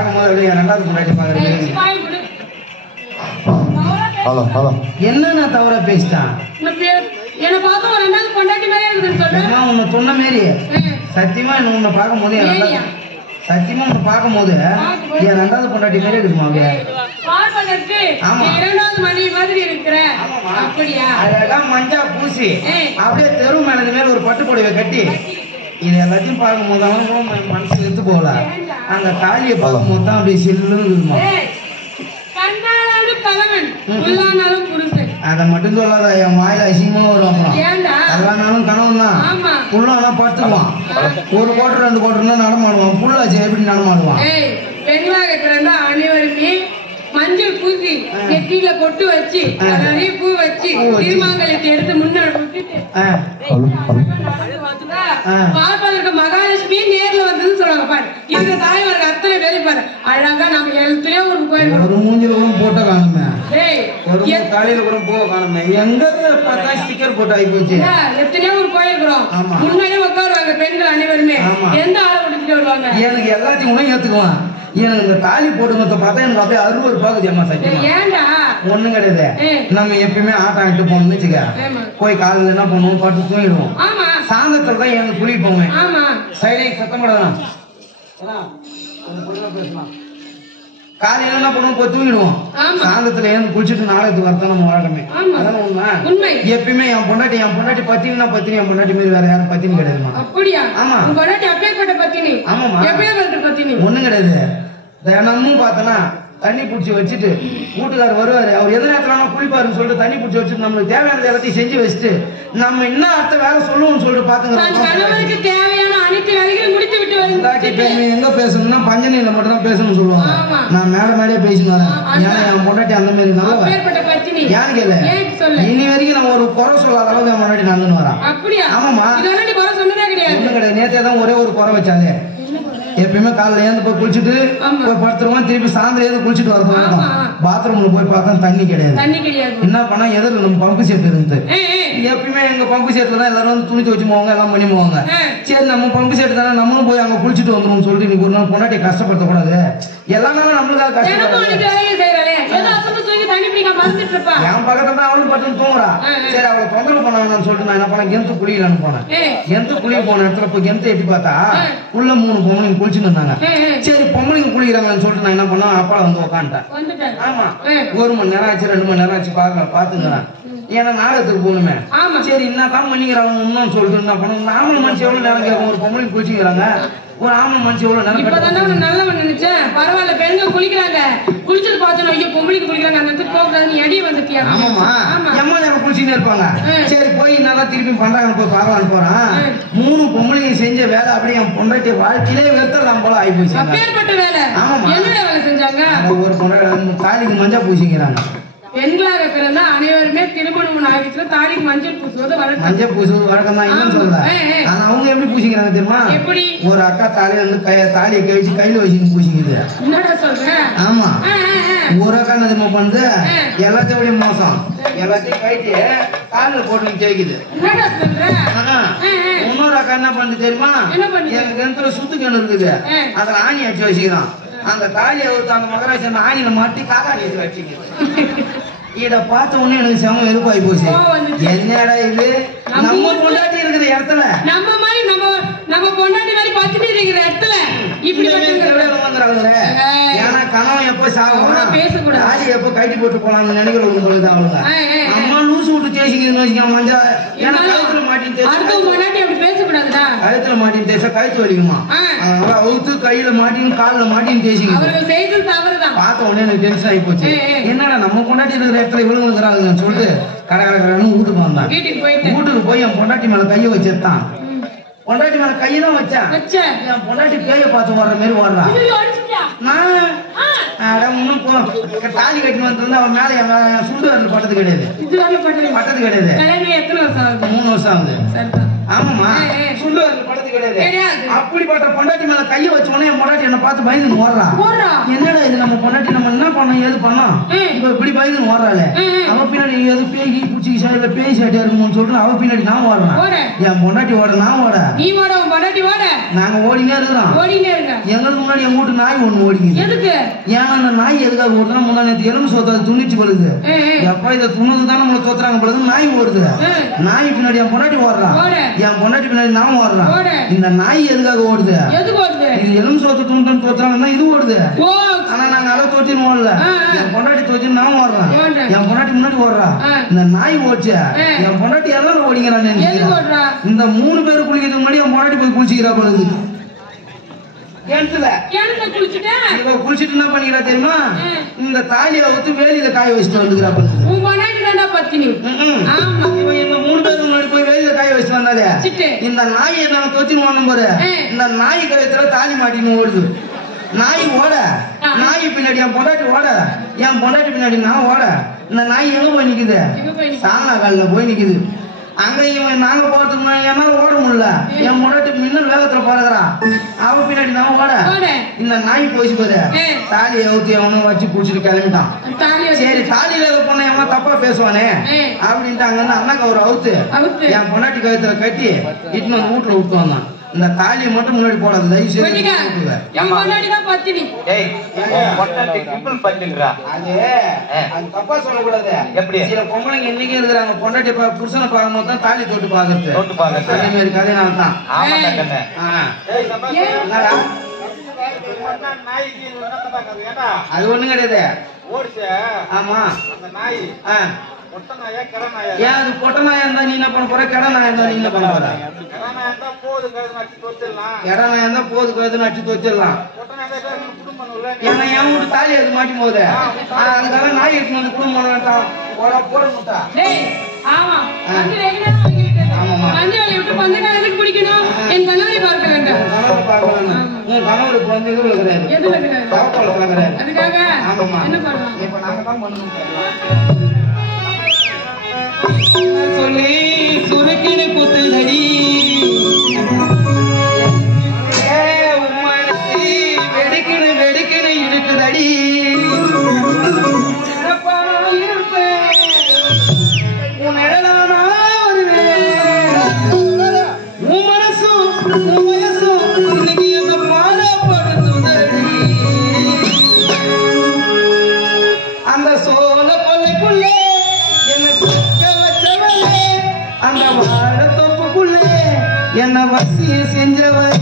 பார்க்கும்போது அப்படியே ரெண்டாவது முன்னாடி பாக்குறேன். ஹலோ ஹலோ என்ன நான் தவறா பேசிட்டான்? என்ன பார்க்க ஒரு ரெண்டாவது பொண்டாட்டி மாதிரி இருக்குன்னு சொல்றேன். உன்னை சொன்ன மாரி சத்தியமா என்ன உன்னை பார்க்கும்போது சத்தியமா உன்னை பார்க்கும்போது என் ரெண்டாவது பொண்டாட்டி மாரி இருக்குமா? இரண்டாவது மனைவி மாதிரி இருக்கிற. அப்படியா? அதெல்லாம் மஞ்சா பூசி அப்படியே தெரு மேனது மேல ஒரு பட்டு புடவை கட்டி இது எல்லாத்தையும் பார்க்கும்போது அவன் மனசு எடுத்து போகல. அந்த தாலியை பார்க்கும்போது தான் அப்படியே சில்லுன்னு இருக்குமா? அத மட்டும் சொல்லாத, என் வாயில அசிங்கமா வரும். அப்புறம் எல்லா கணவன் தான் புள்ள பார்த்துக்குவான். ஒரு கோட்டர் 2 கோட்டர்னா நடமாடுவான். புள்ளாச்சு எப்படி நடமாடுவான்? அனைவருமே மஞ்சள் பூசி நெத்தியில கொட்டு வச்சு நிறைய பூ வச்சு திருமாங்கலத்தை எடுத்து முன்னாடி விட்டுட்டு பார்ப்பதற்கு மகாலட்சுமியே நேர்ல வந்ததுன்னு சொல்லுவாங்க. பாரு இந்த தாய்மாருக்கு அத்தனை வேலை பாரு. அழகா நம்ம எத்தனையோ ஒரு கோயில் ஒரு மூஞ்சில கூட போட்ட காணுமே, ஒரு தலையில கூட போக காணுமே. எங்க பார்த்தா ஸ்டிக்கர் போட்டு ஆகி போச்சு. எத்தனையோ ஒரு கோயில் இருக்கிறோம். முன்னாடியே உட்காருவாங்க பெண்கள் அனைவருமே. எந்த ஆளை விட்டுட்டு வருவாங்க? எனக்கு எல்லாத்தையும் உணவு ஏத்துக்குவான். எனக்கு இந்த தாலி போட்டு பார்த்தா எனக்கு அப்படியே அருள் பாக்குது. அம்மா சத்தியமா ஒண்ணும் கிடையாது. நம்ம எப்பயுமே ஆட்டம் ஆகிட்டு போகணும்னு வச்சுக்க, போய் காலையில் என்ன பண்ணுவோம், பாட்டு தூங்கிடுவோம். சாயந்தரத்துல தான் எனக்கு குளிப்போங்க. சைடே சத்தம் கூடாதான் பேசலாம். காலையில என்ன பண்ணுவோம், போய் தூங்கிடுவோம். சாயந்தரத்துல ஏன் குளிச்சுட்டு நாளைக்கு வரதான் நம்ம வழக்கமே. அதான் உண்மை. எப்பயுமே என் பொண்டாட்டி பத்தினா பத்தினி, என் பொண்டாட்டி மாதிரி வேற யாரும் பத்தினி கிடையாதுமா. அப்படியா? ஆமா, அப்பேற்பட்ட பத்தினி. ஆமாமா, ஒண்ணும் கிடையாது. தினமும் பார்த்தனா தண்ணி பிடிச்சி வச்சுட்டு வீட்டுக்காரர் வருவாரு. அவர் எந்த நேரத்துல குளிப்பாருன்னு சொல்லிட்டு தண்ணி பிடிச்சி வச்சுட்டு நம்மளுக்கு தேவையானது எல்லாத்தையும் செஞ்சு வச்சுட்டு நம்ம இன்னும் அடுத்த வேலை சொல்லுவோம்னு சொல்லிட்டு பாத்துங்க. தேவையான அனைத்து வேலைகளையும் முடித்து விட்டு எங்க பேசணும்னா பஞ்சனையில மட்டும் தான் பேசணும்னு சொல்லுவாங்க. நான் மேலே பேசிட்டு வரேன். ஏன்னா என் பொண்டாட்டி அந்த மாதிரி நல்லவ. ஏன்னு கேளு, இனி வரைக்கும் நான் ஒரு குறை சொல்லாத அளவுக்கு என் பொண்டாட்டி நல்லன்னு வரேன். ஆமாமா, ஒண்ணும் கிடையாது. நேற்றே தான் ஒரே ஒரு குறை வச்சாலே. எப்பயுமே காலையில ஏந்து போய் குளிச்சுட்டு போய் படுத்துருவோம். திருப்பி சாயந்தரம் ஏந்து குளிச்சுட்டு வரது. பாத்ரூம்ல போய் பார்த்தா தண்ணி கிடையாது. என்ன பண்ணா எதில் நம்ம பம்பு செட் இருந்து. எப்பயுமே எங்க பம்பு செட்ல தான் எல்லாரும் துணி துவச்சு போவாங்க, எல்லாம் பண்ணி போவாங்க. சரி நம்ம பம்பு செட் தானே, நம்மளும் போய் அங்க குளிச்சுட்டு வந்துடும் சொல்லிட்டு இன்னைக்கு ஒரு நாள் பொண்டாட்டி கஷ்டப்படுத்த கூடாது. எல்லா நாளும் நம்மளுக்காக கஷ்டப்படுறாங்க. என் பக்கத்துல தான் அவளும் பட்டு தூங்குறா. சரி அவளை தொந்தரவு பண்ணாங்கன்னு சொல்லிட்டு நான் என்ன பண்ண, கெந்து குளிக்கலான்னு போனேன். கெந்து குளிக்க போன இடத்துல போய் கெந்து எட்டி பார்த்தா உள்ள 3 பொம்பளைங்க குளிச்சுட்டு இருந்தாங்க. சரி பொம்பளைங்க குளிக்கிறாங்கன்னு சொல்லிட்டு நான் என்ன பண்ணேன், அப்பா வந்து உட்காந்துட்டேன். ஆமா, 1 மணி நேரம் ஆச்சு, 2 மணி நேரம் ஆச்சு பாத்துங்கிறேன். ஏன்னா நாடகத்துக்கு போகணுமே. சரி என்னதான் பண்ணிக்கிறாங்க இன்னும் சொல்லிட்டு என்ன பண்ண, நாமளும் மனுஷன் எவ்வளவு நேரம் கேட்கும். ஒரு பொம்பளைங்க குளிச்சுக்கிறாங்க, ஒரு ஆமை மனுஷன் எவ்வளவு நேரம். இப்பதான் நல்லவன் நினைச்சேன். பரவாயில்ல, பெண்கள் குளிக்கிறாங்க. குளிச்சது பார்த்தோம், ஐயோ பொம்பளைக்கு குளிக்கிறாங்க, அந்த இடத்துக்கு போகக்கூடாதுன்னு எடி வந்துட்டியா? ஆமாமா, எம்மா நம்ம குளிச்சுட்டே இருப்பாங்க. சரி போய் என்னதான் திருப்பி பண்றாங்க போய் பார்க்கலான்னு போறேன். 3 பொம்பளைங்க செஞ்ச வேலை அப்படியே என் பொண்டாட்டி வாழ்க்கையிலே வெறுத்தலாம் போல ஆகி போச்சு. அப்பேற்பட்ட வேலை. ஆமாமா, என்ன வேலை செஞ்சாங்க? ஒரு பொண்டாட்டி தாலிக்கு மஞ்சள் பூசிக்கிறாங்க. பெண்களாக பிறந்தா அனைவருமே திருமணம் ஆகிட்டு தாலிக்கு மஞ்சள் பூசுவது வழக்கம். மஞ்சள் பூசுவது வழக்கம் தான், இல்லைன்னு சொல்லல. ஆனா அவங்க எப்படி பூசிக்கிறாங்க தெரியுமா? எப்படி? ஒரு அக்கா தாலியில இருந்து தாலியை கழிச்சு கையில வச்சு பூசிக்குது. என்னடா சொல்ற? ஆமா, ஒரு அக்கா நம்ம வந்து எல்லாத்தையும் மோசம், எல்லாத்தையும் கழிச்சு காலில் போட்டு கேக்குது. என்னடா சொல்ற? இன்னொரு அக்கா என்ன பண்ணுது தெரியுமா? எங்க கிணத்துல சுத்து கிணறு இருக்குது, அதுல ஆணி அடிச்சு வச்சுக்கிறான். அந்த தாலியை ஒருத்த அந்த மகராஜ் அந்த ஆணியில மாட்டி காக்காடி வச்சுக்கிறது. இத பார்த்த உடனே எனக்கு செம வெறுப்பாய் போச்சு. என்னடா இது, நம்ம பொண்டாட்டி இருக்கிற இடத்துல நம்ம மாதிரி நம்ம பொண்டாட்டி மாதிரி பத்திட்டு இருக்கிற இடத்துல இப்படி வந்துறாங்களே. ஏன்னா கணவன் எப்ப சாகும், பேசக்கூடாது, தாலி எப்ப கட்டி போட்டு போலாம்னு நினைக்கிறவங்க பொழுது அவளுங்க அம்மா லூசு விட்டு தேசிக்கணும்னு வச்சுக்கோங்க. மஞ்சா ஏன்னா கழுத்துல மாட்டின்னு பேசக்கூடாதுடா, கழுத்துல மாட்டின்னு தேச கழுத்து வலிக்குமா, அதனால அவுத்து கையில மாட்டின்னு காலில் மாட்டின்னு தேசிக்கணும். பார்த்த உடனே எனக்கு டென்ஷன் ஆகி போச்சு. என்னடா நம்ம பொண்டாட்டி இருக்கிற இடத்துல இவ்வளவு இருக்கிறாங்கன்னு சொல்லிட்டு கடற்கரைன்னு வீட்டுக்கு வந்தான். வீட்டுக்கு போய் என் பொண்டாட்டி மேல கையை வச்சுட்டான். பொண்டாட்டி மேல கையெல்லாம் வச்சேன். என் பொண்டாட்டி பேய பார்த்து வர்ற மாதிரி வர்றான். தாலி கட்டி வந்து அவன் மேல என் சுண்டு வரல பட்டது கிடையாது. 3 வருஷம் ஆகுது. ஆமாமா, சுண்டு வரல பட்டது கிடையாது. அப்படிப்பட்ட பொண்டாட்டி மேல கையை வச்ச உடனே என் பொண்டாட்டி என்ன பார்த்து பயந்து ஓடுறா. என்னடா இது நம்ம பொண்டாட்டி நம்ம என்ன பண்ணோம் ஏது பண்ணோம் இப்ப இப்படி பயந்து ஓடுறாளே. அவ பின்னாடி எது பேய் பூச்சி இல்ல பேய் சாட்டியா இருக்கும்னு சொல்லிட்டு அவ பின்னாடி நான் ஓடுறேன். என் பொண்டாட்டி ஓட நான் ஓட நீ ஓட உன் பொண்டாட்டி ஓட நாங்க ஓடினே இருக்கிறோம். எங்களுக்கு முன்னாடி எங்க வீட்டு நாய் ஒண்ணு ஓடிக்குது. ஏன்னா அந்த நாய் எதுக்காக ஓடுதுன்னா முன்னா நேற்று எலும்பு சோத்த துணிச்சு பழுது. எப்ப இதை துணுதுதான் நம்மளை தோத்துறாங்க பழுது நாய் ஓடுது. நாய் பின்னாடி என் பொண்டாட்டி ஓடுறான். என் பொண்டாட்டி பின்னாடி நான் ஓடுறான். இந்த நாய் எதுக்காக ஓடுது? இது எலும்பு சோத்த துணுன்னு தோத்துறாங்கன்னா இது ஓடுது. ஆனா நாங்க அதை தோச்சின்னு ஓடல. என் பொண்டாட்டி தோச்சு நான் ஓடுறேன். என் பொண்டாட்டி முன்னாடி ஓடுறா. இந்த நாய் ஓடிச்சு என் பொண்டாட்டி எல்லாரும் ஓடிங்கிறான். இந்த 3 பேரு குளிக்கிறதுக்கு முன்னாடி என் பொண்டாட்டி போய் குளிச்சுக்கிறா பழுது. குளிச்சுட்டு என்ன பண்ணிக்கிறா தெரியுமா? இந்த தாலியை ஊத்து வேலியில காய வச்சுட்டு வந்துக்கிறா பழுது. இந்த 3 பேருக்கு முன்னாடி போய் வேலியில காய வச்சுட்டு வந்தாலே இந்த நாயை நாங்க தோச்சு ஓடணும் போது இந்த நாய் கழுத்துல தாலி மாட்டின்னு ஓடுது. நாய் ஓட நாய் பின்னாடி என் பொண்டாட்டி ஓட என் பொண்டாட்டி பின்னாடி நான் ஓட இந்த நாய் எங்க போய் நிக்குது? சாங்கா காலில போய் நிக்குது. அங்க இவன் நாங்க போறதுக்கு முன்னாடி என்னால ஓட முடியல. என் முன்னாடி மின்னல் வேகத்துல பறக்குறான். அவ பின்னாடி நான் ஓட இந்த நாய் போயிச்சு போது தாலியை ஊத்தி அவனும் வச்சு குடிச்சிட்டு கிளம்பிட்டான். சரி தாலியில பொண்ணு எவன் தப்பா பேசுவானே அப்படின்ட்டு அங்க இருந்து அண்ணாக்கு ஒரு அவுத்து என் பொண்டாட்டி கழுத்துல கட்டி இட்டு வந்து வீட்டுல விட்டு வந்தான். இந்த தாலியை மட்டும் முன்னாடி போடாது தயவு செய்து. தப்பா சொல்லக்கூடாது. சில பொம்பளைங்க இன்னைக்கு இருக்கிறாங்க பொண்டாட்டி புருஷனை பார்க்கும்போது தான் தாலி தொட்டு பாக்குறது. அதே மாதிரி கதை நான் தான். அது ஒண்ணும் கிடையாது. ஆமா ஏன் அது பொட்ட நாயா இருந்தா நீ என்ன பண்ண போற? கெட நாயா இருந்தா நீ என்ன பண்ண போற? கெட நாயா இருந்தா போது கழுது நச்சு தோச்சிடலாம். ஏன்னா என் வீட்டு தாலி அது மாட்டும் போது அதுக்காக நாய் எடுத்து வந்து குடும்பம் பண்ண வேண்டாம். போட முட்டா கணவருக்கு வந்து இது கிடையாது. ஆமாமா இப்ப நாங்க தான் பண்ணணும் சொல்லி சுருக்கின குத்துதடி வெடிக்கணு வெடிக்கணு இருக்குதடி. உன் மனசும் உன் வயசும் இன்னைக்கு என்ன பாடப்படுத்துதடி. அந்த சோழ கொள்ளைக்குள்ளே அந்த வாழ தோப்புக்குள்ளே என்ன வசிய செஞ்சவர்